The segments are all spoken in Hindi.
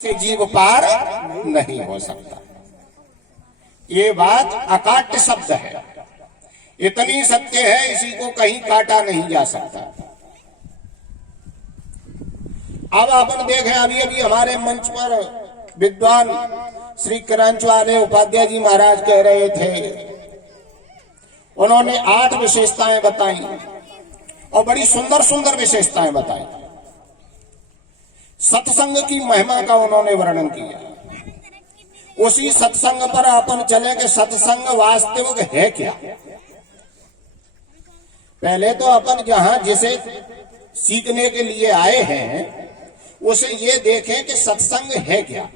से जीव पार नहीं हो सकता। ये बात अकाट्य शब्द है, इतनी सत्य है, इसी को कहीं काटा नहीं जा सकता। अब अपन देखें, अभी अभी हमारे मंच पर विद्वान श्री किरंचवाले उपाध्याय जी महाराज कह रहे थे, उन्होंने 8 विशेषताएं बताई और बड़ी सुंदर सुंदर विशेषताएं बताई। सत्संग की महिमा का उन्होंने वर्णन किया। उसी सत्संग पर अपन चले कि सत्संग वास्तविक है क्या। पहले तो अपन जहां जिसे सीखने के लिए आए हैं उसे ये देखें कि सत्संग है क्या।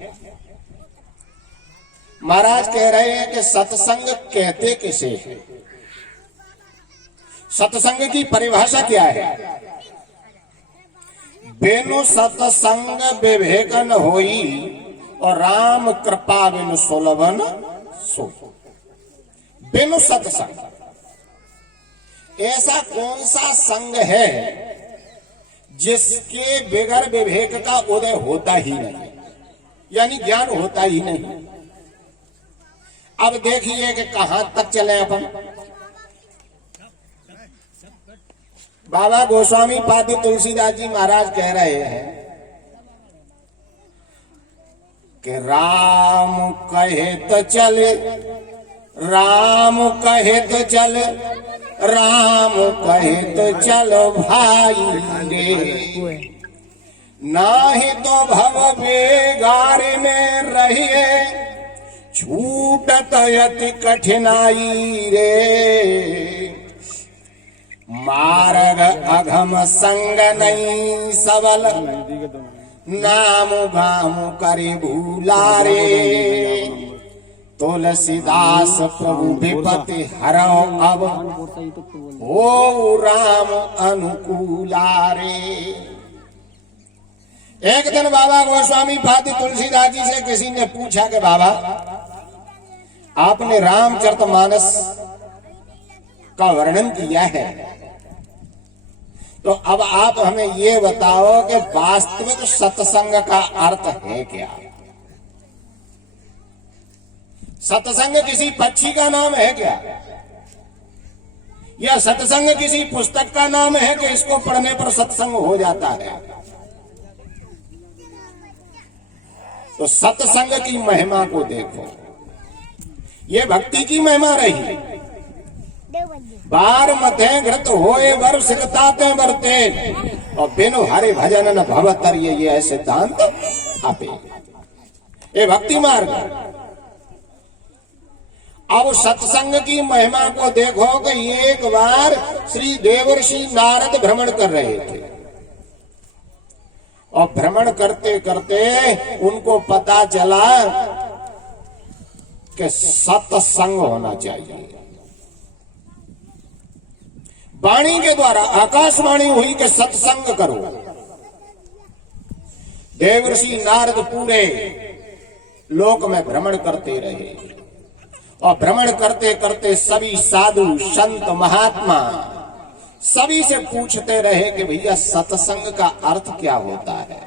महाराज कह रहे हैं कि सत्संग कहते किसे है, सत्संग की परिभाषा क्या है। बेनु सत्संग विवेकन होई और राम कृपा बिनु सुलभन सो। बिनु सत्संग, ऐसा कौन सा संग है जिसके बगैर विवेक का उदय होता ही नहीं, यानी ज्ञान होता ही नहीं। अब देखिए कि कहां तक चले अपन। बाबा गोस्वामी पाद तुलसीदास जी महाराज कह रहे हैं कि राम कहे तो चल, राम कहे तो चल, राम कहे तो चलो भाई रे, नाही तो भव बेगारे में रहिए, छूटत यति कठिनाई रे। मार्ग अघम संग नहीं सबल, नाम गाम करे भूलारे। तुलसीदास प्रभु विपति हरो अब, ओ राम अनुकूलारे। एक दिन बाबा गोस्वामी पाद तुलसीदास जी से किसी ने पूछा कि बाबा, आपने रामचरितमानस का वर्णन किया है, तो अब आप हमें ये बताओ कि वास्तविक सत्संग का अर्थ है क्या। सत्संग किसी पक्षी का नाम है क्या, या सत्संग किसी पुस्तक का नाम है कि इसको पढ़ने पर सत्संग हो जाता है। तो सत्संग की महिमा को देखो, ये भक्ति की महिमा रही। बार मथे घृत होए वर सिकताते बरते, और बिनु हरि भजन न भवतर, ये सिद्धांत आपे, ये भक्ति मार्ग। अब सत्संग की महिमा को देखो कि एक बार श्री देवर्षि नारद भ्रमण कर रहे थे, और भ्रमण करते करते उनको पता चला कि सत्संग होना चाहिए। वाणी के द्वारा आकाशवाणी हुई कि सत्संग करो। देवर्षि नारद पूरे लोक में भ्रमण करते रहे, और भ्रमण करते करते सभी साधु संत महात्मा सभी से पूछते रहे कि भैया सत्संग का अर्थ क्या होता है।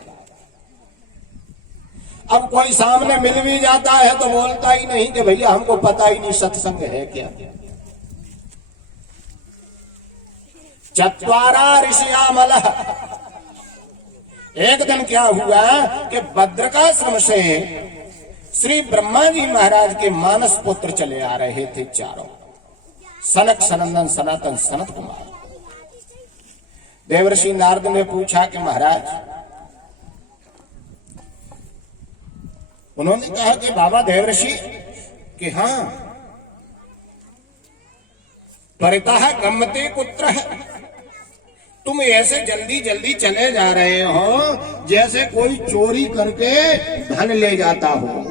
अब कोई सामने मिल भी जाता है तो बोलता ही नहीं कि भैया हमको पता ही नहीं सत्संग है क्या। चत्वारा ऋषियामल। एक दिन क्या हुआ कि बद्रिकाश्रम से श्री ब्रह्मा जी महाराज के मानस पुत्र चले आ रहे थे चारों, सनक सनंदन सनातन सनत कुमार। देवर्षि नारद ने पूछा कि महाराज, उन्होंने कहा कि बाबा देवर्षि कि हाँ, परितः गम्यते कुत्र है, तुम ऐसे जल्दी जल्दी चले जा रहे हो जैसे कोई चोरी करके धन ले जाता हो।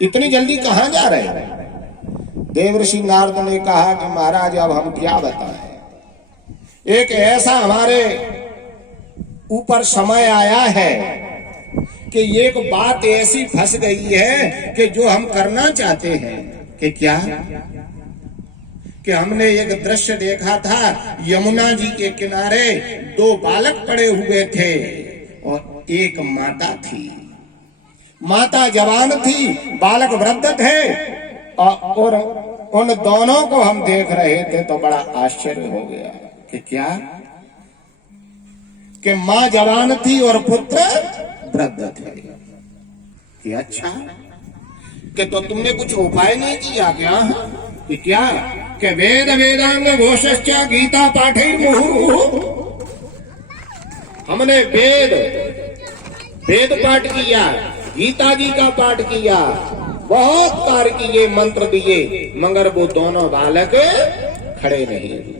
इतनी जल्दी कहां जा रहे हो। देवर्षि नारद ने कहा कि महाराज अब हम क्या बताएं, एक ऐसा हमारे ऊपर समय आया है कि एक बात ऐसी फंस गई है कि जो हम करना चाहते हैं कि क्या, कि हमने एक दृश्य देखा था, यमुना जी के किनारे 2 बालक पड़े हुए थे और एक माता थी। माता जवान थी, बालक वृद्ध थे, और उन दोनों को हम देख रहे थे तो बड़ा आश्चर्य हो गया कि क्या, कि मां जवान थी और पुत्र वृद्ध थे। कि अच्छा, कि तो तुमने कुछ उपाय नहीं किया क्या? कि क्या? कि वेद वेदांग घोषश्च गीता पाठे मुहुर्मुहुः, हमने वेद पाठ किया, गीता जी का पाठ किया, बहुत कार्य किए, मंत्र दिए, मगर वो दोनों बालक खड़े नहीं हुए।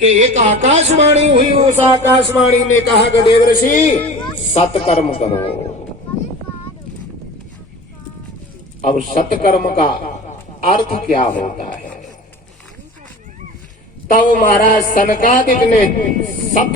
कि एक आकाशवाणी हुई, उस आकाशवाणी ने कहा कि देवर्षि सत्कर्म करो। अब सत्कर्म का अर्थ क्या होता है? तब महाराज सनकादिक ने सत